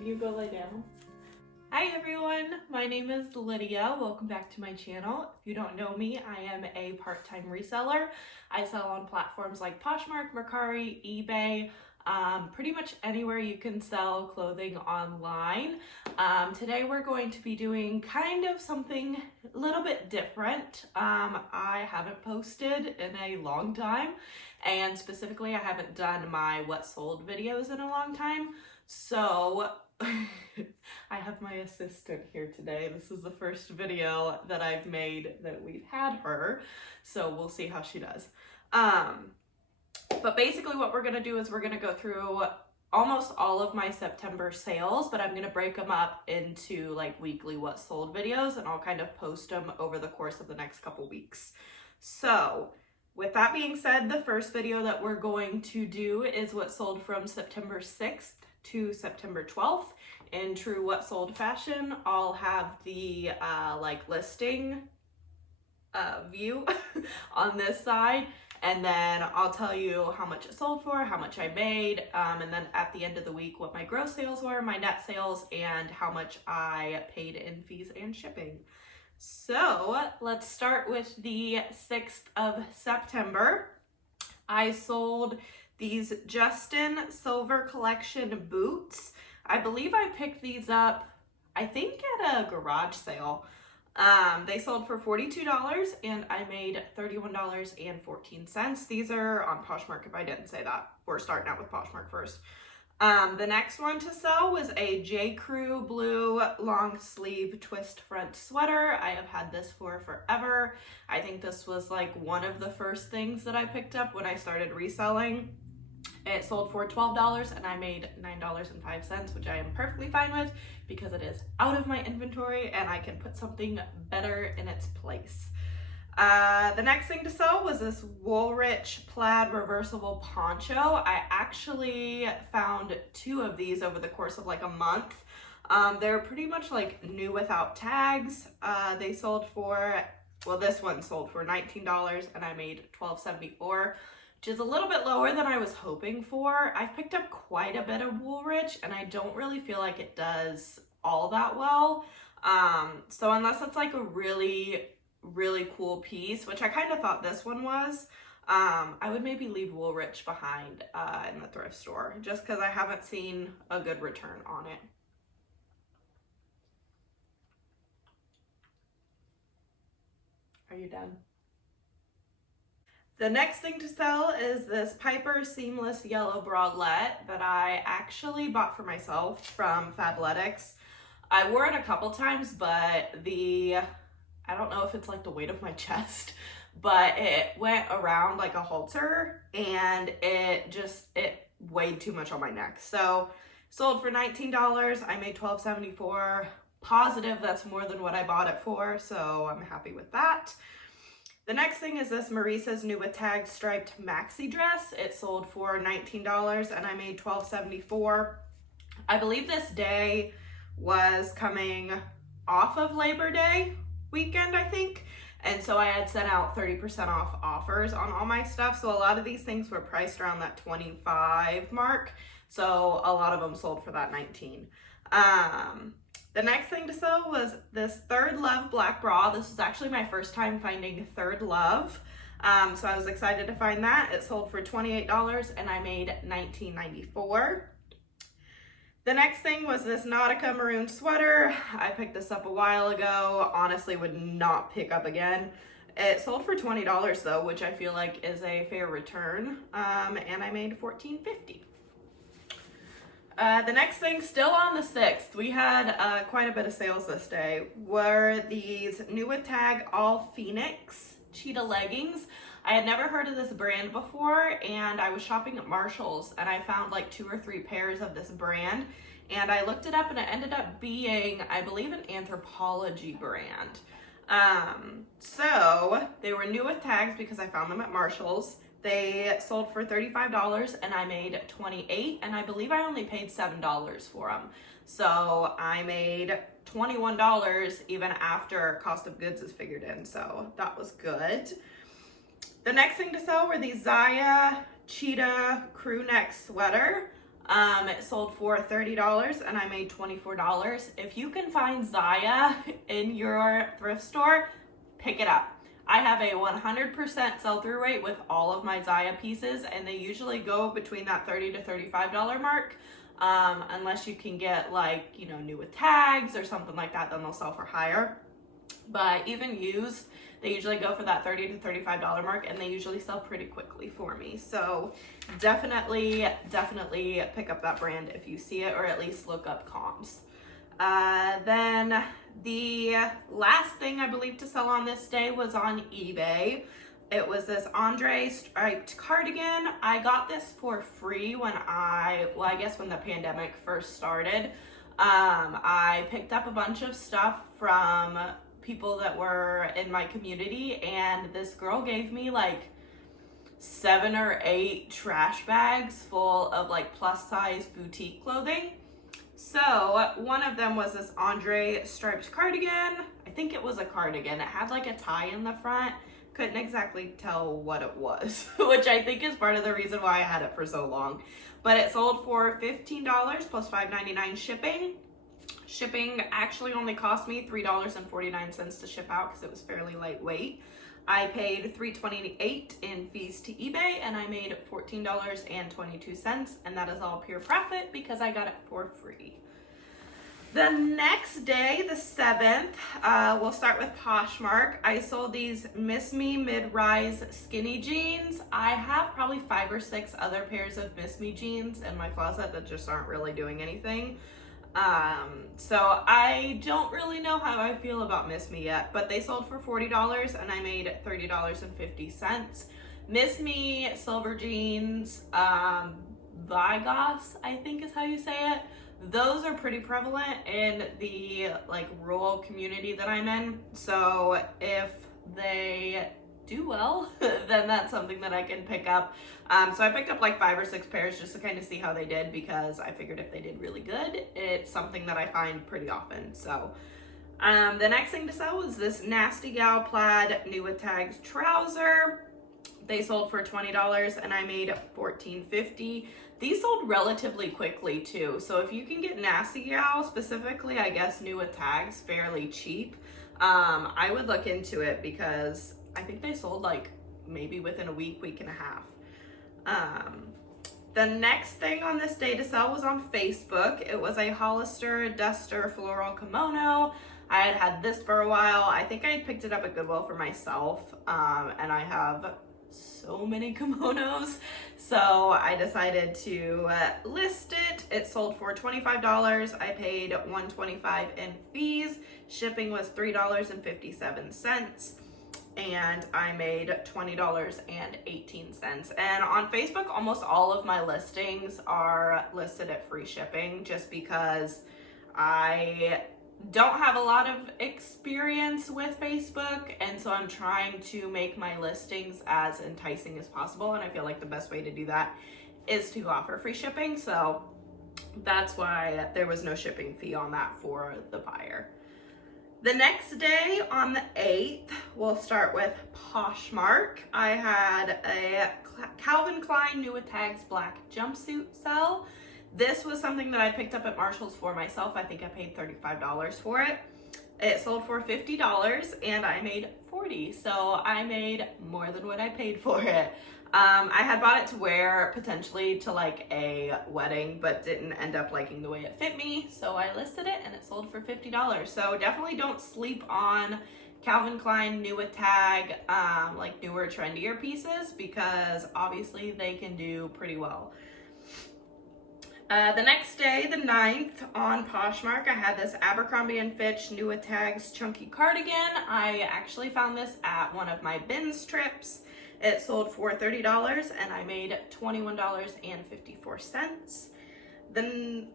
Can you go lay down? Hi everyone, my name is Lydia. Welcome back to my channel. If you don't know me, I am a part-time reseller. I sell on platforms like Poshmark, Mercari, eBay, pretty much anywhere you can sell clothing online. Today we're going to be doing kind of something a little bit different. I haven't posted in a long time, and specifically I haven't done my what sold videos in a long time. So I have my assistant here today. This is the first video that I've made that we've had her, so we'll see how she does. But basically what we're gonna do is we're gonna go through almost all of my September sales, but I'm gonna break them up into like weekly what sold videos, and I'll kind of post them over the course of the next couple weeks. So with that being said, the first video that we're going to do is what sold from September 6th to September 12th in true what sold fashion. I'll have the like listing view on this side, and then I'll tell you how much it sold for, how much I made, and then at the end of the week what my gross sales were, my net sales, and how much I paid in fees and shipping. So let's start with the 6th of September. I sold these Justin Silver Collection boots. I believe I picked these up, I think at a garage sale. They sold for $42 and I made $31.14. These are on Poshmark if I didn't say that. We're starting out with Poshmark first. The next one to sell was a J. Crew blue long sleeve twist front sweater. I have had this for forever. I think this was like one of the first things that I picked up when I started reselling. It sold for $12 and I made $9.05, which I am perfectly fine with because it is out of my inventory and I can put something better in its place. The next thing to sell was this Woolrich plaid reversible poncho. I actually found two of these over the course of like a month. They're pretty much like new without tags. They sold for, well, this one sold for $19 and I made $12.74. which is a little bit lower than I was hoping for. I've picked up quite a bit of Woolrich and I don't really feel like it does all that well. So unless it's like a really cool piece, which I kind of thought this one was, I would maybe leave Woolrich behind in the thrift store just because I haven't seen a good return on it. Are you done? The next thing to sell is this Piper seamless yellow bralette that I actually bought for myself from Fabletics. I wore it a couple times, but I don't know if it's like the weight of my chest, but it went around like a halter and it weighed too much on my neck. So sold for $19. I made $12.74. Positive that's more than what I bought it for, so I'm happy with that. The next thing is this Maurice's new with tag striped maxi dress. It sold for $19 and I made $12.74. I believe this day was coming off of Labor Day weekend, I think. And so I had sent out 30% off offers on all my stuff. So a lot of these things were priced around that 25 mark. So a lot of them sold for that 19. The next thing to sell was this Third Love black bra. This was actually my first time finding Third Love. So I was excited to find that. It sold for $28 and I made $19.94. The next thing was this Nautica maroon sweater. I picked this up a while ago. Honestly, would not pick up again. It sold for $20 though, which I feel like is a fair return. And I made $14.50. The next thing, still on the 6th, we had quite a bit of sales this day, were these new with tag all Phoenix cheetah leggings. I had never heard of this brand before, and I was shopping at Marshall's and I found like 2 or 3 pairs of this brand, and I looked it up and it ended up being, I believe, an Anthropologie brand. So they were new with tags because I found them at Marshall's. They sold for $35 and I made $28, and I believe I only paid $7 for them. So I made $21 even after cost of goods is figured in, so that was good. The next thing to sell were these Zaya Cheetah crew neck sweater. It sold for $30 and I made $24. If you can find Zaya in your thrift store, pick it up. I have a 100% sell-through rate with all of my Zaya pieces, and they usually go between that $30 to $35 mark. Unless you can get like, you know, new with tags or something like that, then they'll sell for higher. But even used, they usually go for that $30 to $35 mark, and they usually sell pretty quickly for me. So definitely pick up that brand if you see it, or at least look up comps. Then the last thing I believe to sell on this day was on eBay. It was this Andre striped cardigan. I got this for free when I guess when the pandemic first started. I picked up a bunch of stuff from people that were in my community, and this girl gave me like 7 or 8 trash bags full of like plus size boutique clothing. So one of them was this Andre striped cardigan. I think it was a cardigan. It had like a tie in the front. Couldn't exactly tell what it was, which I think is part of the reason why I had it for so long. But it sold for $15 plus $5.99 shipping. Shipping actually only cost me $3.49 to ship out because it was fairly lightweight. I paid $3.28 in fees to eBay, and I made $14.22, and that is all pure profit because I got it for free. The next day, the 7th, we'll start with Poshmark. I sold these Miss Me mid-rise skinny jeans. I have probably 5 or 6 other pairs of Miss Me jeans in my closet that just aren't really doing anything. So I don't really know how I feel about Miss Me yet, but they sold for $40 and I made $30.50. Miss Me silver jeans, Vigos, I think is how you say it. Those are pretty prevalent in the like rural community that I'm in. So if they do well, then that's something that I can pick up. So I picked up like 5 or 6 pairs just to kind of see how they did, because I figured if they did really good, it's something that I find pretty often. So the next thing to sell was this Nasty Gal plaid new with tags trouser. They sold for $20 and I made $14.50. These sold relatively quickly too. So if you can get Nasty Gal, specifically, I guess new with tags, fairly cheap, I would look into it because I think they sold like maybe within a week and a half. The next thing on this day to sell was on Facebook. It was a Hollister Duster floral kimono. I had this for a while. I think I picked it up at Goodwill for myself, and I have so many kimonos, so I decided to list it. It sold for $25. I paid $125 in fees. Shipping was $3.57. And I made $20.18. And on Facebook, almost all of my listings are listed at free shipping, just because I don't have a lot of experience with Facebook, and so I'm trying to make my listings as enticing as possible, and I feel like the best way to do that is to offer free shipping. So that's why there was no shipping fee on that for the buyer. The next day, on the 8th, we'll start with Poshmark. I had a Calvin Klein new with tags black jumpsuit sell. This was something that I picked up at Marshall's for myself. I think I paid $35 for it. It sold for $50 and I made $40. So I made more than what I paid for it. I had bought it to wear potentially to like a wedding, but didn't end up liking the way it fit me. So I listed it and it sold for $50. So definitely don't sleep on Calvin Klein new with tag, like newer, trendier pieces, because obviously they can do pretty well. The next day, the 9th, on Poshmark, I had this Abercrombie & Fitch new with tags chunky cardigan. I actually found this at one of my bins trips. It sold for $30 and I made $21.54. The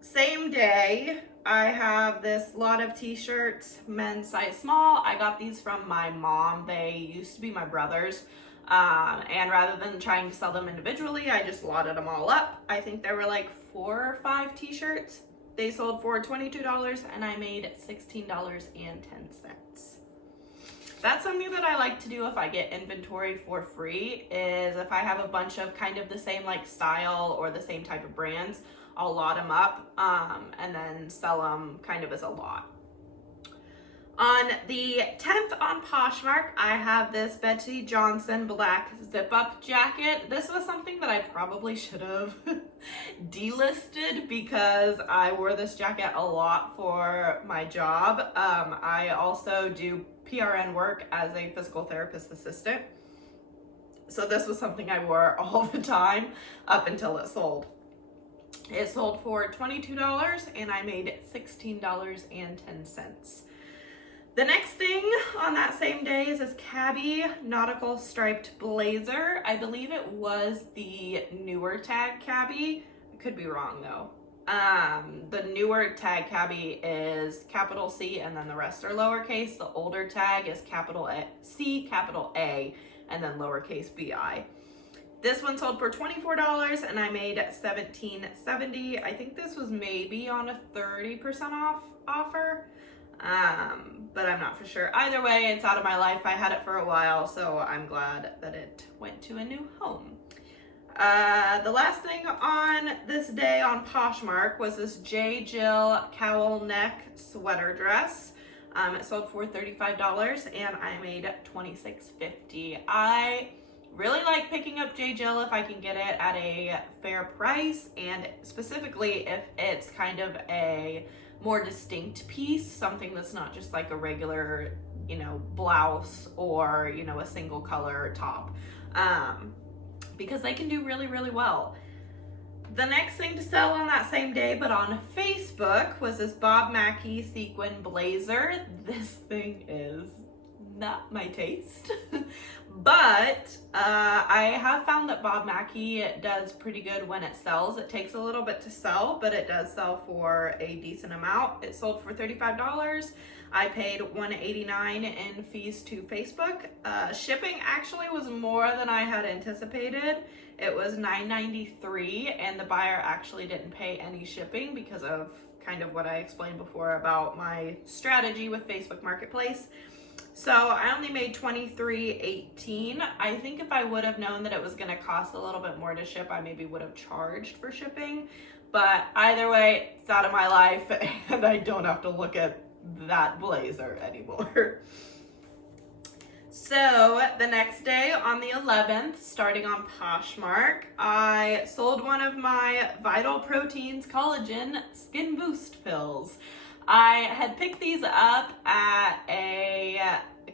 same day, I have this lot of t-shirts, men's size small. I got these from my mom. They used to be my brother's. And rather than trying to sell them individually, I just lotted them all up. I think there were like 4 or 5 t-shirts. They sold for $22 and I made $16.10. That's something that I like to do if I get inventory for free, is if I have a bunch of kind of the same like style or the same type of brands, I'll lot them up and then sell them kind of as a lot. On the 10th on Poshmark, I have this Betsy Johnson black zip-up jacket. This was something that I probably should have delisted because I wore this jacket a lot for my job. I also do PRN work as a physical therapist assistant. So this was something I wore all the time up until it sold. It sold for $22 and I made $16.10. The next thing on that same day is this Cabby nautical striped blazer. I believe it was the newer tag Cabby. I could be wrong though. The newer tag Cabby is capital C and then the rest are lowercase. The older tag is capital C, capital A, and then lowercase bi. This one sold for $24 and I made $17.70. I think this was maybe on a 30% off offer. But I'm not for sure. Either way, it's out of my life. I had it for a while, so I'm glad that it went to a new home. The last thing on this day on Poshmark was this J. Jill cowl neck sweater dress. It sold for $35 and I made $26.50. I really like picking up J. Jill if I can get it at a fair price, and specifically if it's kind of a more distinct piece, something that's not just like a regular, you know, blouse or, you know, a single color top, because they can do really, really well. The next thing to sell on that same day, but on Facebook, was this Bob Mackie sequin blazer. This thing is not my taste, but I have found that Bob Mackie does pretty good when it sells. It takes a little bit to sell, but it does sell for a decent amount. It sold for $35. I paid $189 in fees to Facebook. Shipping actually was more than I had anticipated. It was $9.93, and the buyer actually didn't pay any shipping because of kind of what I explained before about my strategy with Facebook Marketplace. So I only made $23.18. I think if I would have known that it was going to cost a little bit more to ship, I maybe would have charged for shipping. But either way, it's out of my life and I don't have to look at that blazer anymore. So the next day on the 11th, starting on Poshmark, I sold one of my Vital Proteins collagen skin boost pills. I had picked these up at a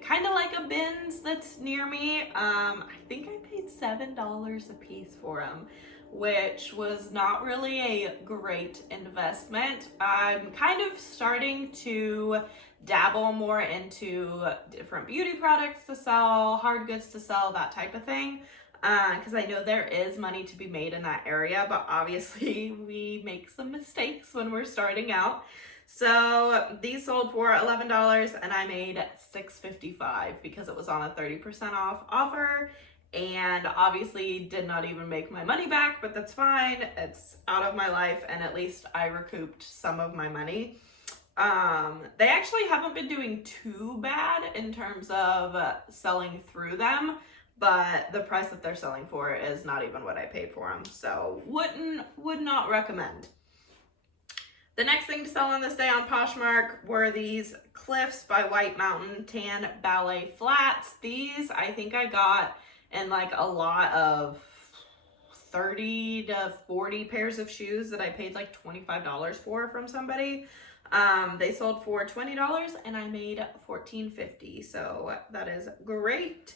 kind of like a Bin's that's near me. I think I paid $7 a piece for them, which was not really a great investment. I'm kind of starting to dabble more into different beauty products to sell, hard goods to sell, that type of thing. Because I know there is money to be made in that area, but obviously we make some mistakes when we're starting out. So these sold for $11 and I made $6.55 because it was on a 30% off offer, and obviously did not even make my money back, but that's fine. It's out of my life and at least I recouped some of my money. They actually haven't been doing too bad in terms of selling through them, but the price that they're selling for is not even what I paid for them. So would not recommend. The next thing to sell on this day on Poshmark were these Cliffs by White Mountain tan ballet flats. These I think I got in like a lot of 30 to 40 pairs of shoes that I paid like $25 for from somebody. They sold for $20 and I made $14.50, so that is great.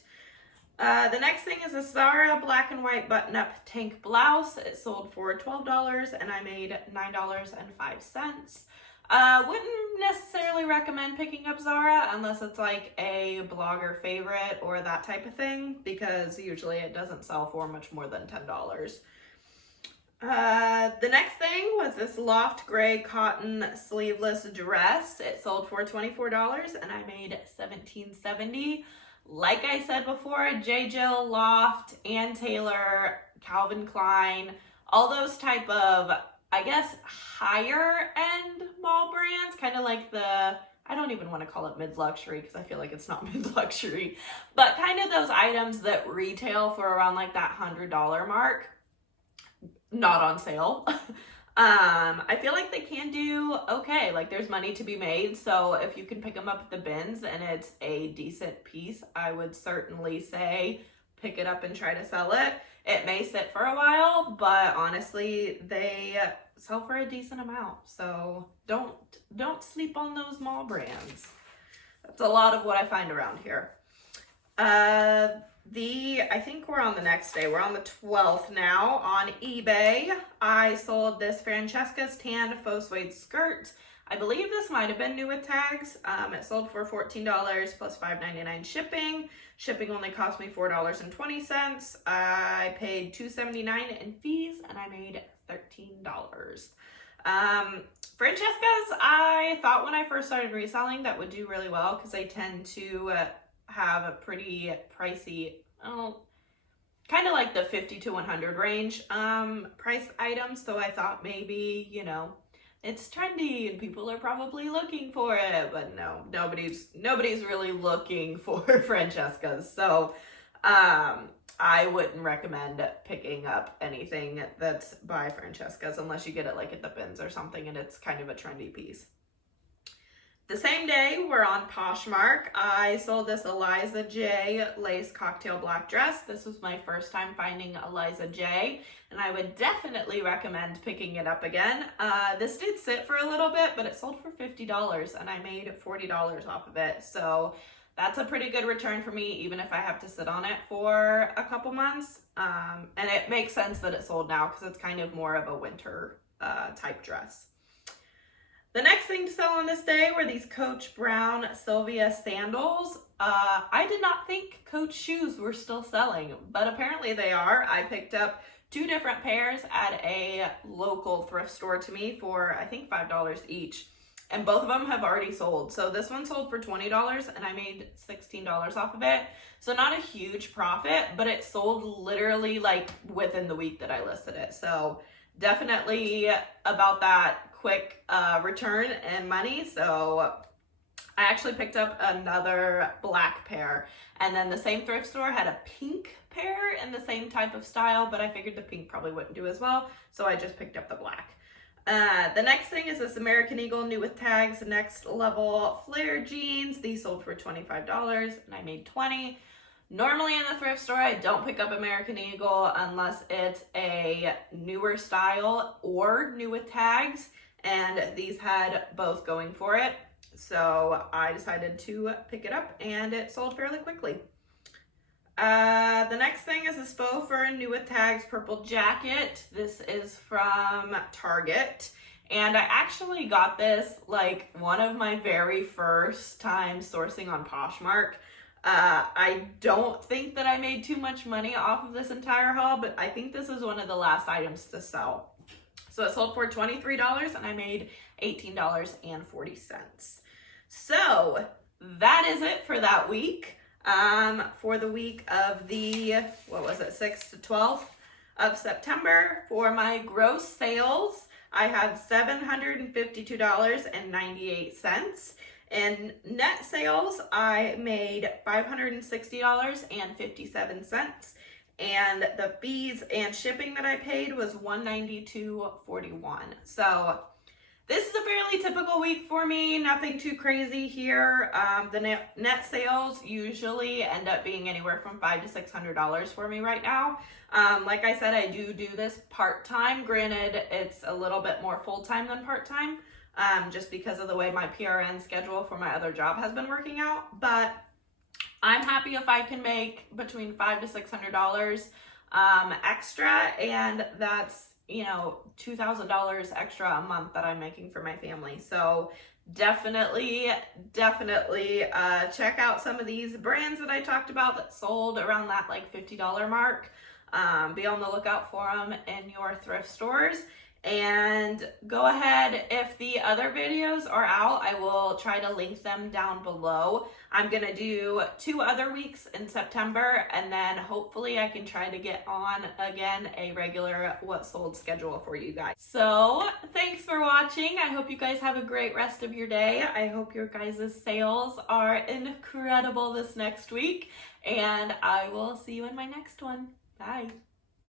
The next thing is a Zara black and white button-up tank blouse. It sold for $12 and I made $9.05. Wouldn't necessarily recommend picking up Zara unless it's like a blogger favorite or that type of thing, because usually it doesn't sell for much more than $10. The next thing was this loft gray cotton sleeveless dress. It sold for $24 and I made $17.70. Like I said before, J. Jill, Loft, Ann Taylor, Calvin Klein, all those type of, I guess, higher end mall brands, kind of like the, I I don't even want to call it mid-luxury because I feel like it's not mid-luxury, but kind of those items that retail for around like that $100 mark, not on sale. I feel like they can do okay. Like there's money to be made. So if you can pick them up at the bins and it's a decent piece, I would certainly say pick it up and try to sell it. It may sit for a while, but honestly, they sell for a decent amount. So don't sleep on those mall brands. That's a lot of what I find around here. I think we're on the next day. We're on the 12th now on eBay. I sold this Francesca's Tan Faux Suede skirt. I believe this might have been new with tags. It sold for $14 plus $5.99 shipping. Shipping only cost me $4.20. I paid $2.79 in fees and I made $13. Francesca's, I thought when I first started reselling that would do really well because they tend to have a pretty pricey, kind of like the 50 to 100 range price items. So I thought maybe, you know, it's trendy and people are probably looking for it, but no, nobody's really looking for Francesca's. So I wouldn't recommend picking up anything that's by Francesca's unless you get it like at the bins or something and it's kind of a trendy piece. The same day, we're on Poshmark. I sold this Eliza J lace cocktail black dress. This was my first time finding Eliza J, and I would definitely recommend picking it up again. This did sit for a little bit, but it sold for $50, and I made $40 off of it. So that's a pretty good return for me, even if I have to sit on it for a couple months. And it makes sense that it sold now because it's kind of more of a winter type dress. The next thing to sell on this day were these Coach Brown Sylvia sandals. I did not think Coach shoes were still selling, but apparently they are. I picked up 2 different pairs at a local thrift store to me for, I think, $5 each. And both of them have already sold. So this one sold for $20 and I made $16 off of it. So not a huge profit, but it sold literally like within the week that I listed it. So definitely about that quick return and money. So I actually picked up another black pair, and then the same thrift store had a pink pair in the same type of style, but I figured the pink probably wouldn't do as well, so I just picked up the black. The next thing is this American Eagle new with tags next level flare jeans. These sold for $25 and I made $20. Normally in the thrift store, I don't pick up American Eagle unless it's a newer style or new with tags, and these had both going for it. So I decided to pick it up and it sold fairly quickly. The next thing is this faux fur new with tags purple jacket. This is from Target. And I actually got this like one of my very first times sourcing on Poshmark. I don't think that I made too much money off of this entire haul, but I think this is one of the last items to sell. So it sold for $23 and I made $18.40. So that is it for that week. For the week of the, 6th to 12th of September, for my gross sales, I had $752.98. In net sales, I made $560.57. And the fees and shipping that I paid was $192.41. So this is a fairly typical week for me, nothing too crazy here. The net sales usually end up being anywhere from $500 to $600 for me right now. Like I said, I do this part-time. Granted, it's a little bit more full-time than part-time, just because of the way my PRN schedule for my other job has been working out. But I'm happy if I can make between $500 to $600 extra, and that's, you know, $2,000 extra a month that I'm making for my family. So definitely check out some of these brands that I talked about that sold around that like $50 mark. Be on the lookout for them in your thrift stores. And go ahead, if the other videos are out, I will try to link them down below. I'm gonna do 2 other weeks in September, and then hopefully I can try to get on again a regular what sold schedule for you guys. So thanks for watching. watching. I hope you guys have a great rest of your day. I hope your guys' sales are incredible this next week, and I will see you in my next one. Bye.